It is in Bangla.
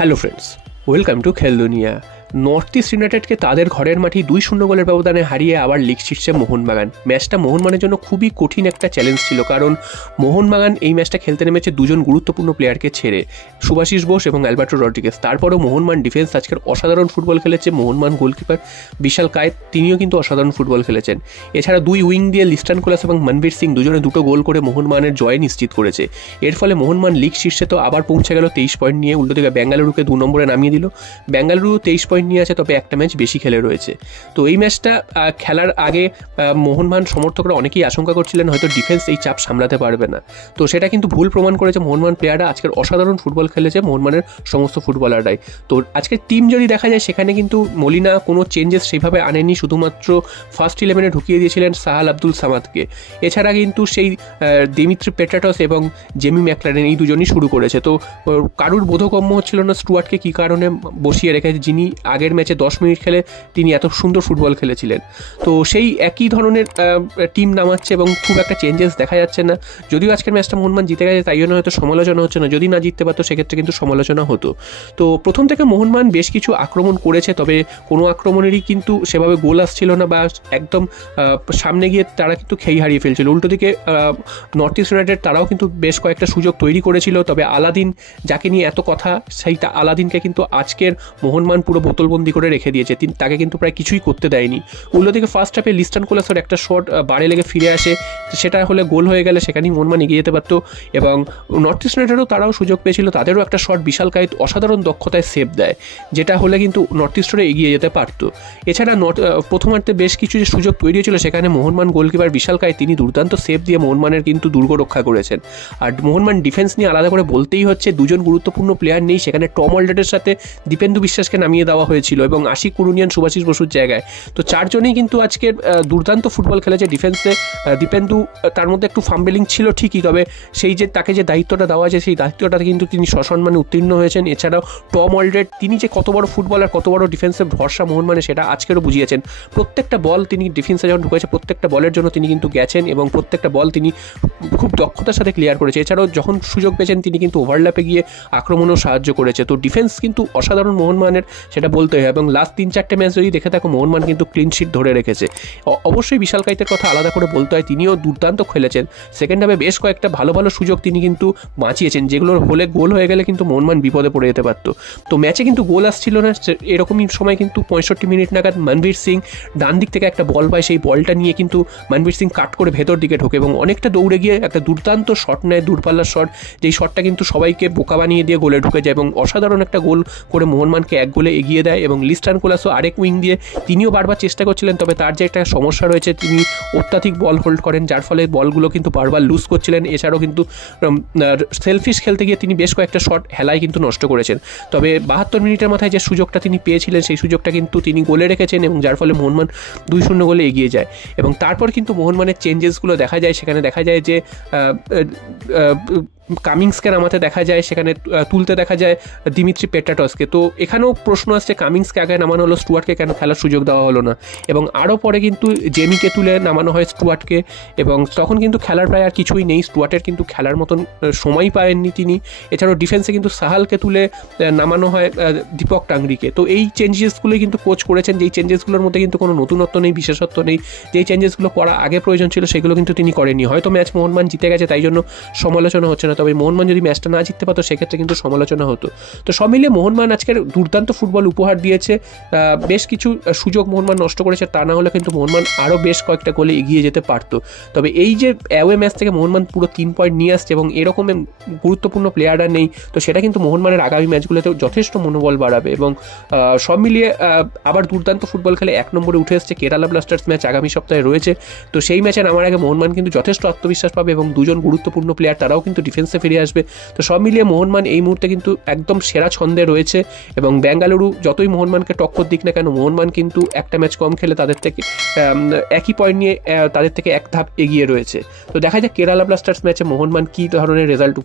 হ্যালো ফ্রেন্ডস, ওয়েলকাম টু খেল দুনিয়া। নর্থ ইস্ট ইউনাইটেডকে তাদের ঘরের মাঠেই 2-0 গোলের ব্যবধানে হারিয়ে আবার লিগ শীর্ষে মোহনবাগান। ম্যাচটা মোহনবাগানের জন্য খুবই কঠিন একটা চ্যালেঞ্জ ছিল, কারণ মোহনবাগান এই ম্যাচটা খেলতে নেমেছে দুজন গুরুত্বপূর্ণ প্লেয়ারকে ছেড়ে, শুভাশিস বোস এবং অ্যালবার্টো রড্রিগেজ। তারপরেও মোহনবাগান ডিফেন্স আজকের অসাধারণ ফুটবল খেলেছে। মোহনবাগান গোলকিপার বিশাল কায়েত, তিনিও কিন্তু অসাধারণ ফুটবল খেলেছেন। এছাড়া দুই উইং দিয়ে লিস্টান কোলাস এবং মনবীর সিং দুজনে দুটো গোল করে মোহনবাগানের জয় নিশ্চিত করেছে। এর ফলে মোহনবাগান লিগ শীর্ষে তো আবার পৌঁছে গেল 23 পয়েন্ট নিয়ে। উল্টো দিকে বেঙ্গালুরুকে 2 নম্বরে নামিয়ে দিল। বেঙ্গালুরু 23 পয়েন্ট নিয়ে আছে, তবে একটা ম্যাচ বেশি খেলে রয়েছে। তো এই ম্যাচটা খেলার আগে মোহনবাগান সমর্থকরা অনেকেই আশঙ্কা করছিলেন হয়তো ডিফেন্স এই চাপ সামলাতে পারবে না। তো সেটা কিন্তু ভুল প্রমাণ করেছে। মোহনবাগান প্লেয়াররা আজকের অসাধারণ ফুটবল খেলেছে, মোহনবাগানের সমস্ত ফুটবলাররাই। তো আজকের টিম যদি দেখা যায়, সেখানে কিন্তু মলিনা কোনো চেঞ্জেস সেইভাবে আনেনি, শুধুমাত্র ফার্স্ট 11-এ ঢুকিয়ে দিয়েছিলেন সাহাল আব্দুল সামাদকে। এছাড়া কিন্তু সেই দিমিত্রি পেট্রাটস এবং জেমি ম্যাকলারেন এই দুজনই শুরু করেছে। তো কারুর বোধগম্য হচ্ছিল না স্টুয়ার্টকে কী কারণে বসিয়ে রেখেছে, যিনি আগের ম্যাচে 10 মিনিট খেলে তিনি এত সুন্দর ফুটবল খেলেছিলেন। তো সেই একই ধরনের টিম নামাচ্ছে এবং খুব একটা চেঞ্জেস দেখা যাচ্ছে না। যদিও আজকের ম্যাচটা মোহনবাগান জিতে গেছে, তাই জন্য হয়তো সমালোচনা হচ্ছে না। যদি না জিততে পারতো সেক্ষেত্রে কিন্তু সমালোচনা হতো। তো প্রথম থেকে মোহনবাগান বেশ কিছু আক্রমণ করেছে, তবে কোনো আক্রমণেরই কিন্তু সেভাবে গোল আসছিল না, বা একদম সামনে গিয়ে তারা কিন্তু খেই হারিয়ে ফেলছিল। উল্টো দিকে নর্থ ইস্ট ইউনাইটেড তারাও কিন্তু বেশ কয়েকটা সুযোগ তৈরি করেছিল, তবে আলাদিন, যাকে নিয়ে এত কথা, সেই আলাদিনকে কিন্তু আজকের মোহনবাগান পুরো বোতলবন্দি করে রেখে দিয়েছে। তাকে কিন্তু প্রায় কিছুই করতে দেয়নি। উল্টো দিকে ফার্স্ট হাফে লিস্টান কোলাসের একটা শট বারে লেগে ফিরে আসে, সেটা হলে গোল হয়ে গেলে সেখানেই মোহনবাগান এগিয়ে যেতে পারতো। এবং নর্থ ইস্ট ইউনাইটেডও তারাও সুযোগ পেয়েছিল, তাদেরও একটা শট বিশাল কায়েত অসাধারণ দক্ষতায় সেভ দেয়, যেটা হলে কিন্তু নর্থ ইস্টরে এগিয়ে যেতে পারতো। এছাড়া প্রথমার্ধে বেশ কিছু যে সুযোগ তৈরি হয়েছিল, সেখানে মোহনবাগান গোলকিপার বিশাল কায়েত তিনি দুর্দান্ত সেভ দিয়ে মোহনবাগানের কিন্তু দুর্গ রক্ষা করেছেন। আর মোহনবাগান ডিফেন্স নিয়ে আলাদা করে বলতেই হচ্ছে, দুজন গুরুত্বপূর্ণ প্লেয়ার নেই, সেখানে টম অলডারের সাথে দীপেন্দু বিশ্বাসকে নামিয়ে দেওয়া হয়েছিল এবং আশিক কুরুনিয়ান, শুভাশিস বসুর জায়গায়। তো চারজনেই কিন্তু আজকের দুর্দান্ত ফুটবল খেলেছে ডিফেন্সে। দীপেন্দু, তার মধ্যে একটু ফাম্বেলিং ছিল ঠিকই, তবে সেই যে তাকে যে দায়িত্বটা দেওয়া আছে, সেই দায়িত্বটা কিন্তু তিনি সসম্মানে উত্তীর্ণ হয়েছেন। এছাড়াও টম অলডার, তিনি যে কত বড় ফুটবলার, কত বড় ডিফেন্সের ভরসা মোহনবাগানে, সেটা আজকেরও বুঝিয়েছেন। প্রত্যেকটা বল তিনি ডিফেন্সে যখন ঢুকেছে, প্রত্যেকটা বলের জন্য তিনি কিন্তু গেছেন এবং প্রত্যেকটা বল তিনি খুব দক্ষতার সাথে ক্লিয়ার করেছে। এছাড়াও যখন সুযোগ পেয়েছেন, তিনি কিন্তু ওভারল্যাপে গিয়ে আক্রমণেও সাহায্য করেছে। তো ডিফেন্স কিন্তু অসাধারণ মোহনবাগানের, সেটা বলতে হয়। এবং লাস্ট 3-4টে ম্যাচ যদি দেখে থাকো, মোহনবাগান কিন্তু ক্লিন শিট ধরে রেখেছে। অবশ্যই বিশাল কায়েতের কথা আলাদা করে বলতে হয়, তিনিও দুর্দান্ত খেলেছেন। সেকেন্ড হাফে বেশ কয়েকটা ভালো ভালো সুযোগ তিনি কিন্তু বাঁচিয়েছেন, যেগুলোর হলে গোল হয়ে গেলে কিন্তু মোহনবাগান বিপদে পড়ে যেতে পারতো। তো ম্যাচে কিন্তু গোল আসছিল না, এরকমই সময় কিন্তু 65 মিনিট নাগাদ মনবীর সিং ডান দিক থেকে একটা বল পায়, সেই বলটা নিয়ে কিন্তু মনবীর সিং কাট করে ভেতর দিকে ঢোকে এবং অনেকটা দৌড়ে গিয়ে একটা দুর্দান্ত শট নেয়, দূরপাল্লার শট, যেই শটটা কিন্তু সবাইকে বোকা বানিয়ে দিয়ে গোলে ঢুকে যায় এবং অসাধারণ একটা গোল করে মোহনবাগানকে 1 গোলে এগিয়ে দেয়। এবং লিস্টান কোলাসও আরেক উইং দিয়ে তিনিও বারবার চেষ্টা করছিলেন, তবে তার যে একটা সমস্যা রয়েছে, তিনি অত্যাধিক বল হোল্ড করেন, যার ফলে বলগুলো কিন্তু বারবার লুজ করছিলেন। এছাড়াও কিন্তু সেলফিশ খেলতে গিয়ে তিনি বেশ কয়েকটা শট হেলায় কিন্তু নষ্ট করেছেন। তবে 72 মিনিটের মাথায় যে সুযোগটা তিনি পেয়েছিলেন, সেই সুযোগটা কিন্তু তিনি গোলে রেখেছেন এবং যার ফলে মোহনবাগান 2-0 গোলে এগিয়ে যায়। এবং তারপর কিন্তু মোহনবাগানের চেঞ্জেসগুলো দেখা যায়, সেখানে দেখা যায় যে কামিংসকে নামাতে দেখা যায়, সেখানে তুলতে দেখা যায় দিমিত্রি পেট্রাটসকে। তো এখানেও প্রশ্ন আসছে, কামিংসকে আগে নামানো হলো, স্টুয়ার্টকে কেন খেলার সুযোগ দেওয়া হলো না? এবং আরও পরে কিন্তু জেমিকে তুলে নামানো হয় স্টুয়ার্টকে, এবং তখন কিন্তু খেলার প্রায় আর কিছুই নেই। স্টুয়ার্টের কিন্তু খেলার মতন সময় পায়নি তিনি। এছাড়াও ডিফেন্সে কিন্তু সাহালকে তুলে নামানো হয় দীপক টাংরিকে। তো এই চেঞ্জেসগুলোই কিন্তু কোচ করেছেন, যেই চেঞ্জেসগুলোর মধ্যে কিন্তু কোনো নতুনত্ব নেই, বিশেষত্ব নেই। যেই চেঞ্জেসগুলো করা আগে প্রয়োজন ছিল, সেগুলো কিন্তু তিনি করেননি। হয়তো ম্যাচ মোহনবাগান জিতে গেছে, তাই জন্য সমালোচনা হচ্ছে না, তবে মোহনবাগান যদি ম্যাচটা না জিততে পারতো, সেক্ষেত্রে কিন্তু সমালোচনা হতো। তো সব মিলিয়ে মোহনবাগান আজকের দুর্দান্ত ফুটবল উপহার দিয়েছে। বেশ কিছু সুযোগ মোহনবাগান নষ্ট করেছে, তা না হলে কিন্তু মোহনবাগান আরও বেশ কয়েকটা গোলে এগিয়ে যেতে পারতো। তবে এই যে অ্যাওয়ে ম্যাচ থেকে মোহনবাগান পুরো 3 পয়েন্ট নিয়ে আসছে এবং এরকম গুরুত্বপূর্ণ প্লেয়াররা নেই, তো সেটা কিন্তু মোহনবাগানের আগামী ম্যাচগুলোতেও যথেষ্ট মনোবল বাড়াবে। এবং সব মিলিয়ে আবার দুর্দান্ত ফুটবল খেলে 1 নম্বরে উঠে এসছে। কেরালা ব্লাস্টার্স ম্যাচ আগামী সপ্তাহে রয়েছে, তো সেই ম্যাচে নামার আগে মোহনবাগান কিন্তু যথেষ্ট আত্মবিশ্বাস পাবে এবং দুজন গুরুত্বপূর্ণ প্লেয়ার তারাও কিন্তু ডিফেন্সে ফিরে আসবে। তো সব মিলিয়ে মোহনবাগান এই মুহূর্তে কিন্তু একদম সেরা ছন্দে রয়েছে। এবং বেঙ্গালুরু যতই মোহনবাগানকে টক্কর দিক না কেন, মোহনবাগান কিন্তু একটা ম্যাচ কম খেলে তাদের থেকে একই পয়েন্ট নিয়ে তাদের থেকে 1 ধাপ এগিয়ে রয়েছে। তো দেখা যাক কেরালা ব্লাস্টার্স ম্যাচে মোহনবাগান কী ধরনের রেজাল্ট